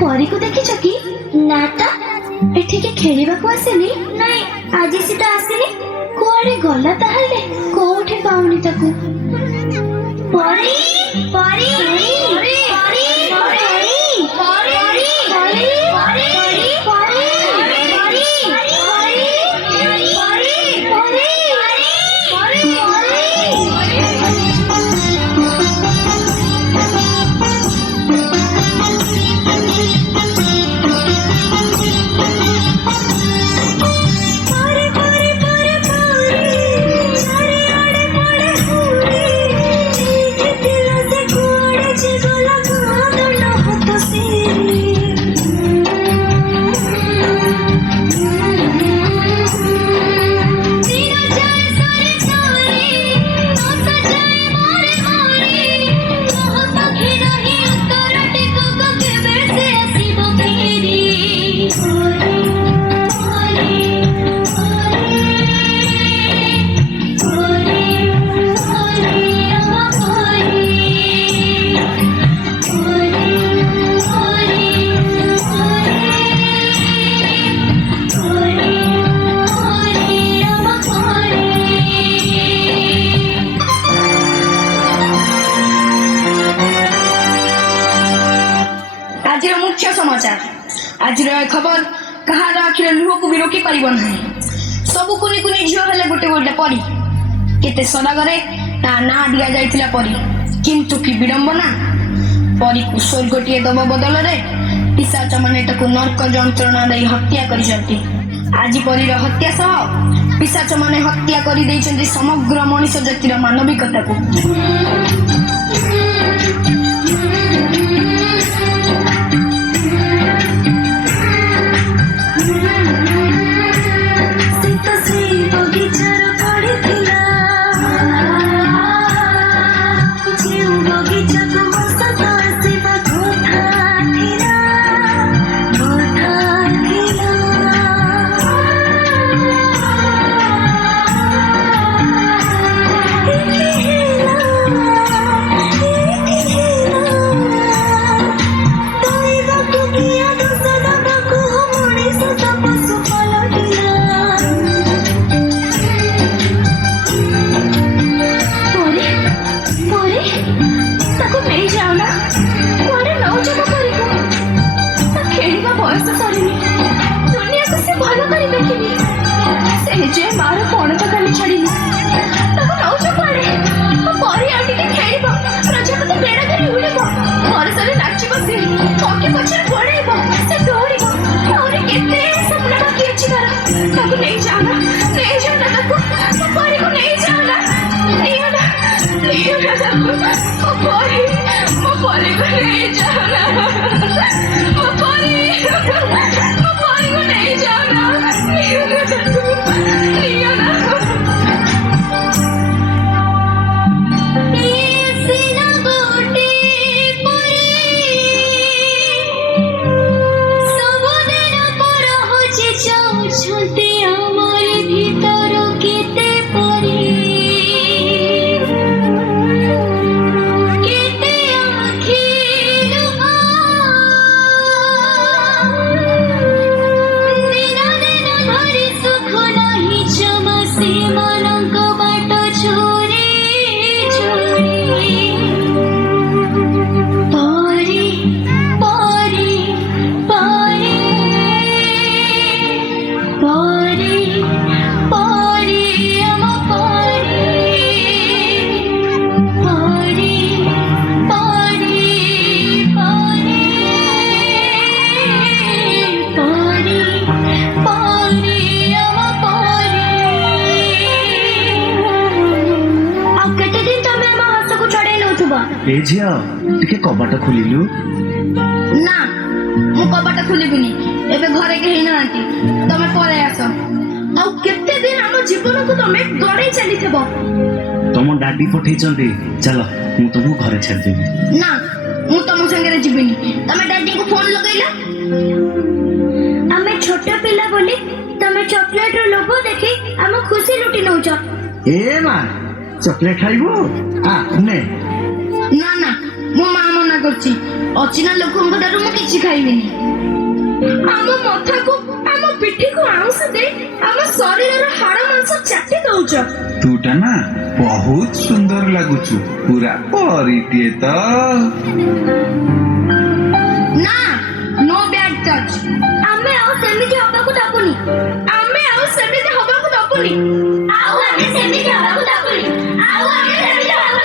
परी को देखिछ कि नाटा एठिके खेलिबाकू आसेनी नाही आजी सीता आसेनी कुआडे गला ताहले कोठे पाउनी ताकू परी परी परी परी परी परी परी आज खबर कहार आखिर लुह को भी रोकी पार सबू कुनी कुनी झील हेले गोटे गोटे परी केते सदागरे ता ना दिया जाइथिला परी किंतु कि विडंबना परी को स्वर्गटीए दब बदल रे पिशाच माने ताकू नरक जंत्रणा दे हत्या करिसंती। आज परीर हत्या सह पिशाच माने हत्या करि दैछंती समग्र मनुष्य जातिर मानविकता को। ଏ ଝିଅ ଟିକେ କବାଟ ଖୋଲିଲୁ। ନା ମୁଁ କବାଟ ଖୋଲିବିନି, ଏବେ ଘରେ କେହି ନାହାନ୍ତି, ତମେ ପଳେଇ ଆସ। ଆଉ କେତେ ଦିନ ଆମ ଜୀବନକୁ ତମେ ଗଡେଇ ଚାଲିଥିବ? ତମ ଡାଡି ପଠେଇଛନ୍ତି, ଚାଲ ମୁଁ ତମକୁ ଘରେ ଛାଡ଼ିଦେବି। ନା ମୁଁ ତମ ସାଙ୍ଗରେ ଯିବିନି, ତମେ ଡାଡିଙ୍କୁ ଫୋନ ଲଗେଇଲ। ଆମେ ଛୋଟ ପିଲା ବୋଲି ତମେ ଚକୋଲେଟ ର ଲୋଭ ଦେଖି ଆମ ଖୁସି ଲୁଟି ନଉଛ। ଏ ମା ଚକଲେଟ ଖାଇବୁ? ନେ। ନା ନା ମୋ ମା ମନା କରୁଛି, ଅଚିହ୍ନା ଲୋକଙ୍କ ଠାରୁ ମୁଁ କିଛି ଖାଇବିନି। ଆମ ମଥାକୁ ଆମ ପିଠିକୁ ଆଉଁସ ଦେଇ ଆମ ଶରୀରର ହାଡ ମାଂସ ଚାଟି ଦଉଛ। ତୁଟା ନା ବହୁତ ସୁନ୍ଦର ଲାଗୁଛୁ, ପୁରା ପରିଟିଏ ତ। ନା नो बैड टच। ଆମେ ଆଉ ସେମିତି ହବାକୁ ଦବୁନି, ଆମେ ଆଉ ସେମିତି ହବାକୁ ଦବୁନି, ଆଉ ଆମେ ସେମିତି ହବାକୁ ଦବୁନି, ଆଉ ଆମେ ସେମିତି ହବାକୁ